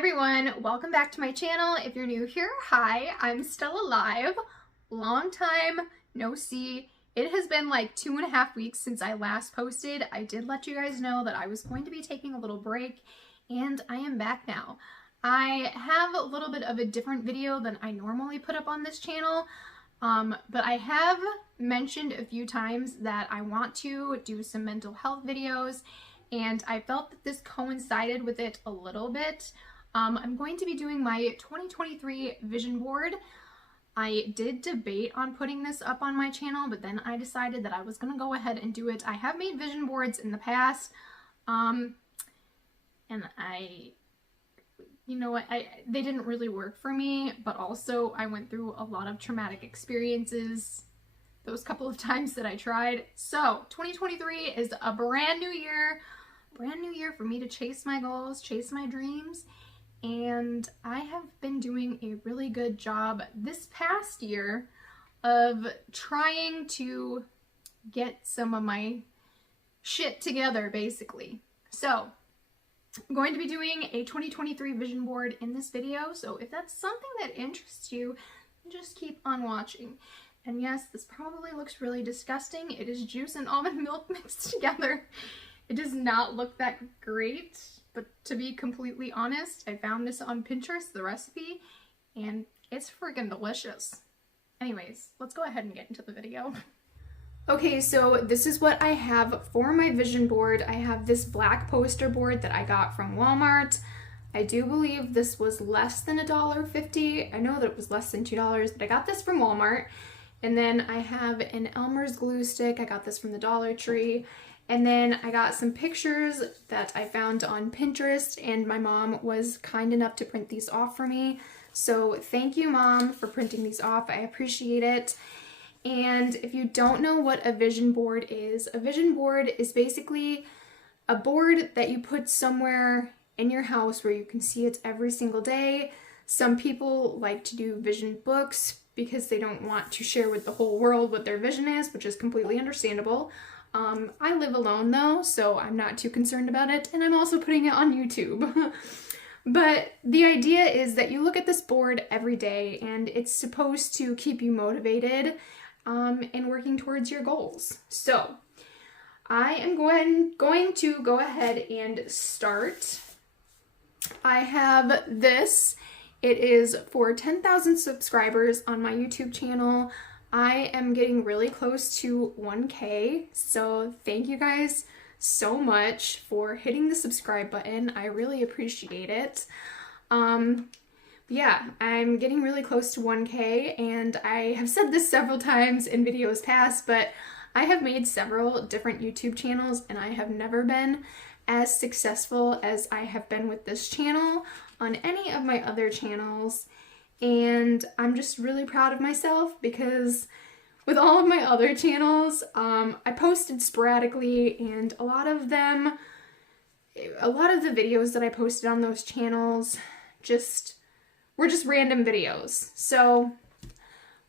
everyone, welcome back to my channel. If you're new here, hi, I'm Stella Live. Long time no see. It has been like 2.5 weeks since I last posted. I did let you guys know that I was going to be taking a little break, and I am back now. I have a little bit of a different video than I normally put up on this channel, but I have mentioned a few times that I want to do some mental health videos, and I felt that this coincided with it a little bit. I'm going to be doing my 2023 vision board. I did debate on putting this up on my channel, but then I decided that I was going to go ahead and do it. I have made vision boards in the past, and you know what, they didn't really work for me, but also I went through a lot of traumatic experiences those couple of times that I tried. So 2023 is a brand new year for me to chase my goals, chase my dreams, and I have been doing a really good job this past year of trying to get some of my shit together, basically. So I'm going to be doing a 2023 vision board in this video, so if that's something that interests you, just keep on watching. And yes, this probably looks really disgusting. It is juice and almond milk mixed together. It does not look that great, but to be completely honest, I found this on Pinterest, the recipe, and it's freaking delicious. Anyways, let's go ahead and get into the video. Okay, so this is what I have for my vision board. I have this black poster board that I got from Walmart. I do believe this was less than $1.50. I know that it was less than $2, but I got this from Walmart. And then I have an Elmer's glue stick. I got this from the Dollar Tree. And then I got some pictures that I found on Pinterest, and my mom was kind enough to print these off for me. So thank you, Mom, for printing these off. I appreciate it. And if you don't know what a vision board is basically a board that you put somewhere in your house where you can see it every single day. Some people like to do vision books because they don't want to share with the whole world what their vision is, which is completely understandable. I live alone though, so I'm not too concerned about it, and I'm also putting it on YouTube. But the idea is that you look at this board every day, and it's supposed to keep you motivated and working towards your goals. So I am going to go ahead and start. I have this. It is for 10,000 subscribers on my YouTube channel. I am getting really close to 1K, so thank you guys so much for hitting the subscribe button. I really appreciate it. Yeah, I'm getting really close to 1K, and I have said this several times in videos past, but I have made several different YouTube channels, and I have never been as successful as I have been with this channel on any of my other channels. And I'm just really proud of myself because with all of my other channels, I posted sporadically, and a lot of the videos that I posted on those channels were just random videos. So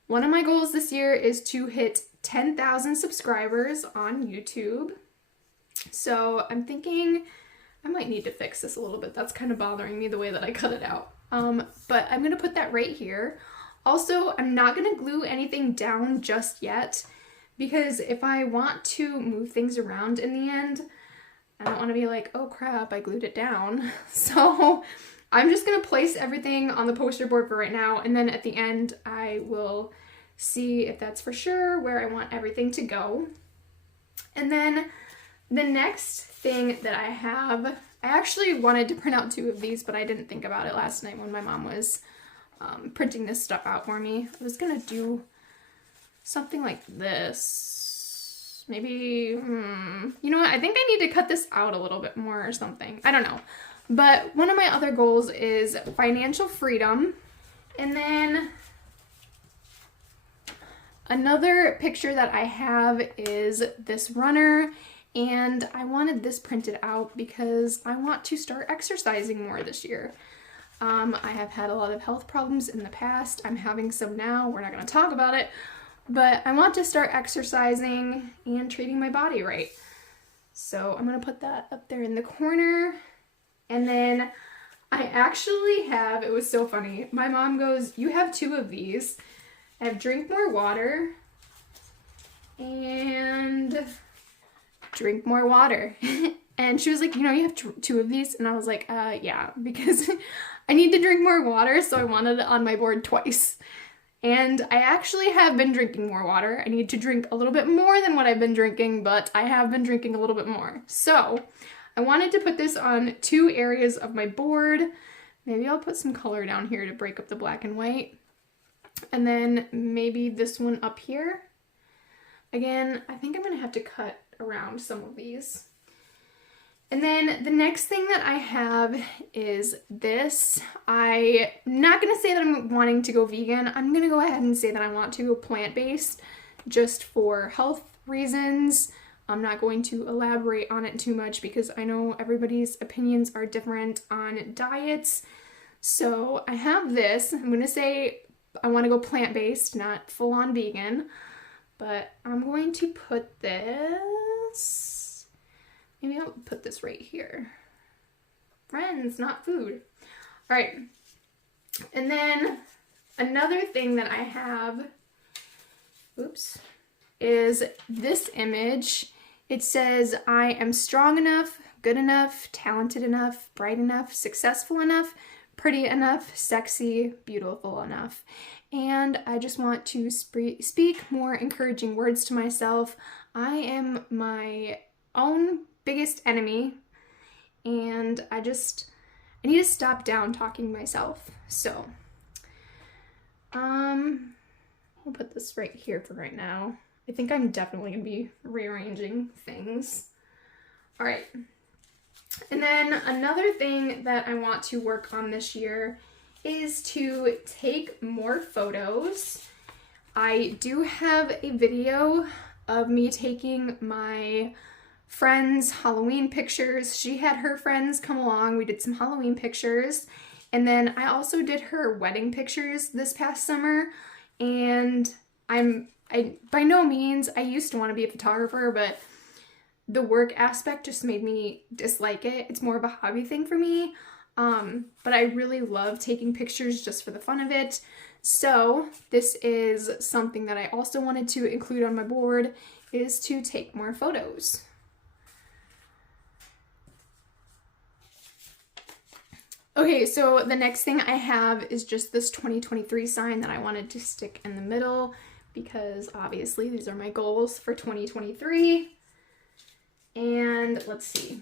one of my goals this year is to hit 10,000 subscribers on YouTube. So I'm thinking I might need to fix this a little bit. That's kind of bothering me the way that I cut it out. But I'm going to put that right here. Also, I'm not going to glue anything down just yet, because if I want to move things around in the end, I don't want to be like, oh crap, I glued it down. So I'm just going to place everything on the poster board for right now, and then at the end I will see if that's for sure where I want everything to go. And then the next thing that I have, I actually wanted to print out 2 of these, but I didn't think about it last night when my mom was printing this stuff out for me. I was gonna do something like this. Maybe, you know what? I think I need to cut this out a little bit more or something. I don't know. But one of my other goals is financial freedom. And then another picture that I have is this runner. And I wanted this printed out because I want to start exercising more this year. I have had a lot of health problems in the past. I'm having some now. We're not going to talk about it. But I want to start exercising and treating my body right. So I'm going to put that up there in the corner. And then I actually have, it was so funny. My mom goes, you have 2 of these. I have drink more water and drink more water. And she was like, you know, you have 2 of these. And I was like, yeah, because I need to drink more water. So I wanted it on my board twice. And I actually have been drinking more water. I need to drink a little bit more than what I've been drinking, but I have been drinking a little bit more. So I wanted to put this on 2 areas of my board. Maybe I'll put some color down here to break up the black and white. And then maybe this one up here. Again, I think I'm gonna have to cut around some of these. And then the next thing that I have is this. I'm not gonna say that I'm wanting to go vegan. I'm gonna go ahead and say that I want to go plant-based just for health reasons. I'm not going to elaborate on it too much because I know everybody's opinions are different on diets. So I have this. I'm gonna say I want to go plant-based, not full-on vegan. But I'm going to put this, maybe I'll put this right here. Friends, not food. All right. And then another thing that I have, oops, is this image. It says, I am strong enough, good enough, talented enough, bright enough, successful enough, pretty enough, sexy, beautiful enough. And I just want to speak more encouraging words to myself. I am my own biggest enemy, and I need to stop down talking myself. So, we'll put this right here for right now. I think I'm definitely gonna be rearranging things. All right. And then another thing that I want to work on this year is to take more photos. I do have a video of me taking my friend's Halloween pictures. She had her friends come along. We did some Halloween pictures. And then I also did her wedding pictures this past summer. And I by no means, I used to want to be a photographer, but the work aspect just made me dislike it. It's more of a hobby thing for me. But I really love taking pictures just for the fun of it. So this is something that I also wanted to include on my board, is to take more photos. Okay, so the next thing I have is just this 2023 sign that I wanted to stick in the middle because obviously these are my goals for 2023. And let's see.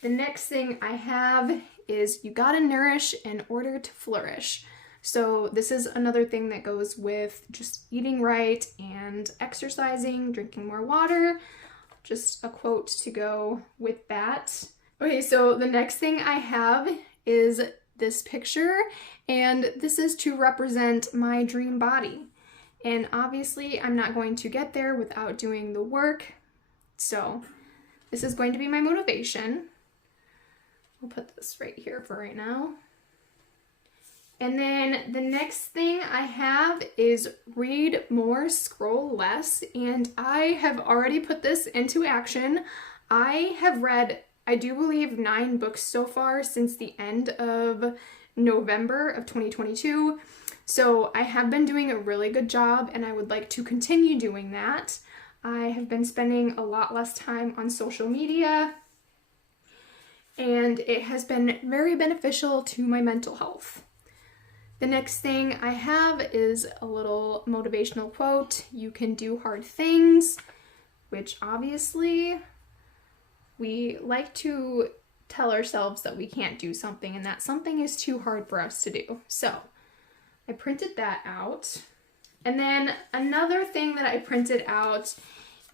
The next thing I have is you gotta nourish in order to flourish. So this is another thing that goes with just eating right and exercising, drinking more water. Just a quote to go with that. Okay, so the next thing I have is this picture, and this is to represent my dream body. And obviously I'm not going to get there without doing the work. So this is going to be my motivation. We'll put this right here for right now. And then the next thing I have is read more, scroll less. And I have already put this into action. I have read, I do believe, 9 books so far since the end of November of 2022. So I have been doing a really good job, and I would like to continue doing that. I have been spending a lot less time on social media, and it has been very beneficial to my mental health. The next thing I have is a little motivational quote. You can do hard things, which obviously we like to tell ourselves that we can't do something and that something is too hard for us to do. So I printed that out. And then another thing that I printed out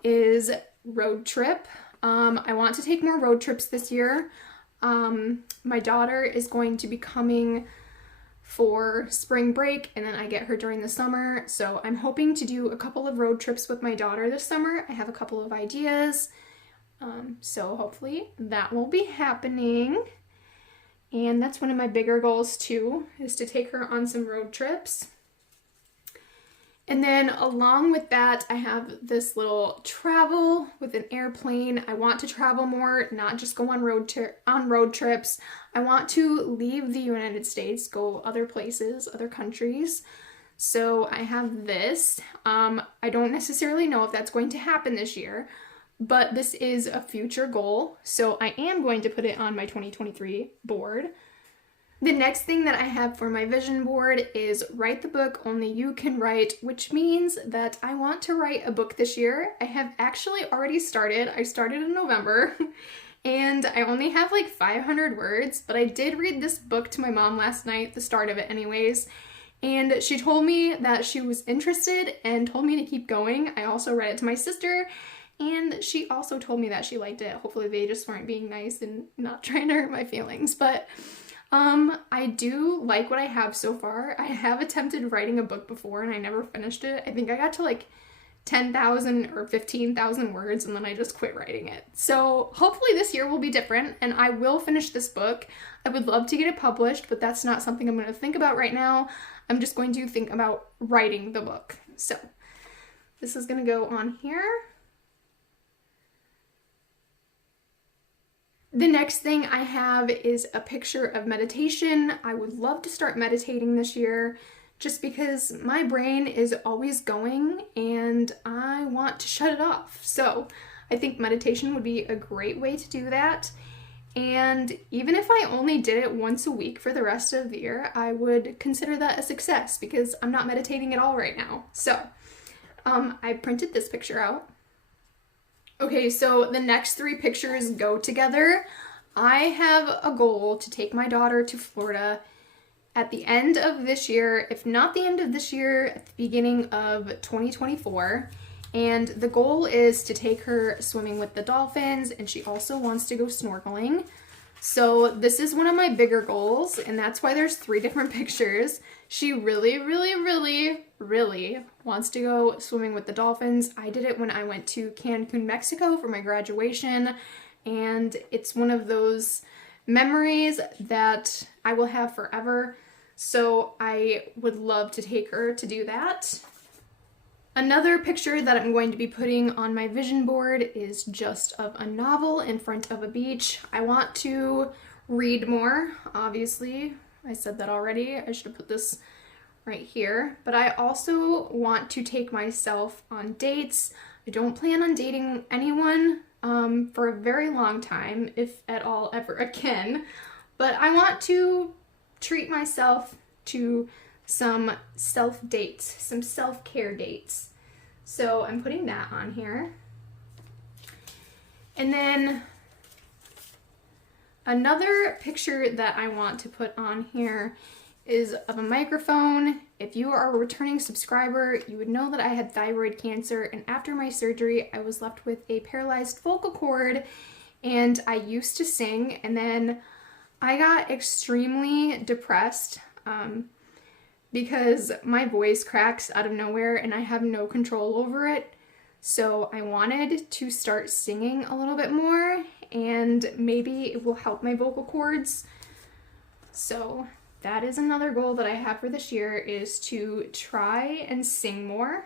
is road trip. I want to take more road trips this year. My daughter is going to be coming for spring break, and then I get her during the summer. So I'm hoping to do a couple of road trips with my daughter this summer. I have a couple of ideas. So hopefully that will be happening. And that's one of my bigger goals too, is to take her on some road trips. And then along with that, I have this little travel with an airplane. I want to travel more, not just go on road trips. I want to leave the United States, go other places, other countries. So I have this. I don't necessarily know if that's going to happen this year, but this is a future goal. So I am going to put it on my 2023 board. The next thing that I have for my vision board is write the book only you can write, which means that I want to write a book this year. I have actually already started. I started in November and I only have like 500 words, but I did read this book to my mom last night, the start of it anyways, and she told me that she was interested and told me to keep going. I also read it to my sister and she also told me that she liked it. Hopefully they just weren't being nice and not trying to hurt my feelings, but I do like what I have so far. I have attempted writing a book before and I never finished it. I think I got to like 10,000 or 15,000 words and then I just quit writing it. So hopefully this year will be different and I will finish this book. I would love to get it published, but that's not something I'm going to think about right now. I'm just going to think about writing the book. So this is going to go on here. The next thing I have is a picture of meditation. I would love to start meditating this year just because my brain is always going and I want to shut it off. So I think meditation would be a great way to do that. And even if I only did it once a week for the rest of the year, I would consider that a success because I'm not meditating at all right now. So I printed this picture out. Okay, so the next 3 pictures go together. I have a goal to take my daughter to Florida at the end of this year, if not the end of this year, at the beginning of 2024. And the goal is to take her swimming with the dolphins, and she also wants to go snorkeling. So this is one of my bigger goals, and that's why there's 3 different pictures. She really, really, really, really wants to go swimming with the dolphins. I did it when I went to Cancun, Mexico for my graduation, and it's one of those memories that I will have forever. So I would love to take her to do that. Another picture that I'm going to be putting on my vision board is just of a novel in front of a beach. I want to read more, obviously. I said that already. I should have put this right here. But I also want to take myself on dates. I don't plan on dating anyone for a very long time, if at all ever again. But I want to treat myself to some self-dates, some self-care dates. So I'm putting that on here. And then another picture that I want to put on here is of a microphone. If you are a returning subscriber, you would know that I had thyroid cancer, and after my surgery, I was left with a paralyzed vocal cord, and I used to sing, and then I got extremely depressed because my voice cracks out of nowhere and I have no control over it. So I wanted to start singing a little bit more and maybe it will help my vocal cords. So that is another goal that I have for this year, is to try and sing more.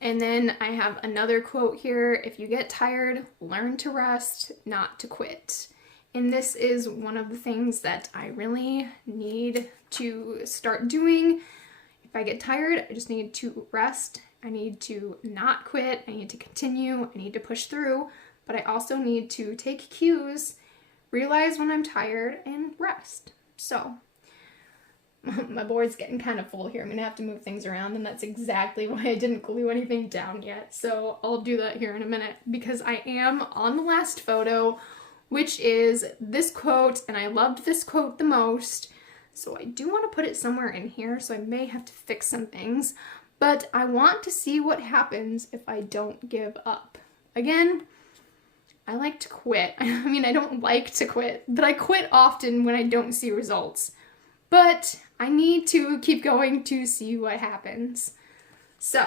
And then I have another quote here: if you get tired, learn to rest, not to quit. And this is one of the things that I really need to start doing. If I get tired, I just need to rest. I need to not quit. I need to continue. I need to push through. But I also need to take cues, realize when I'm tired, and rest. So my board's getting kind of full here. I'm going to have to move things around, and that's exactly why I didn't glue anything down yet. So I'll do that here in a minute, because I am on the last photo, which is this quote, and I loved this quote the most. So I do want to put it somewhere in here, so I may have to fix some things. But I want to see what happens if I don't give up. Again, I like to quit. I mean, I don't like to quit, but I quit often when I don't see results. But I need to keep going to see what happens. So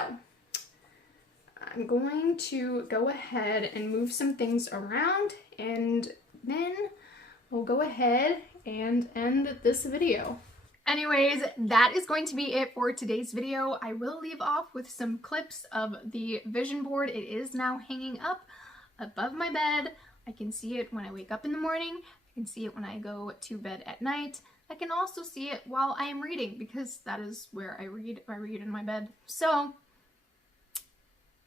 I'm going to go ahead and move some things around, and then we'll go ahead and end this video. Anyways, that is going to be it for today's video. I will leave off with some clips of the vision board. It is now hanging up above my bed. I can see it when I wake up in the morning. I can see it when I go to bed at night. I can also see it while I am reading, because that is where I read. I read in my bed. So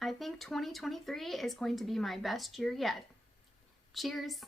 I think 2023 is going to be my best year yet. Cheers!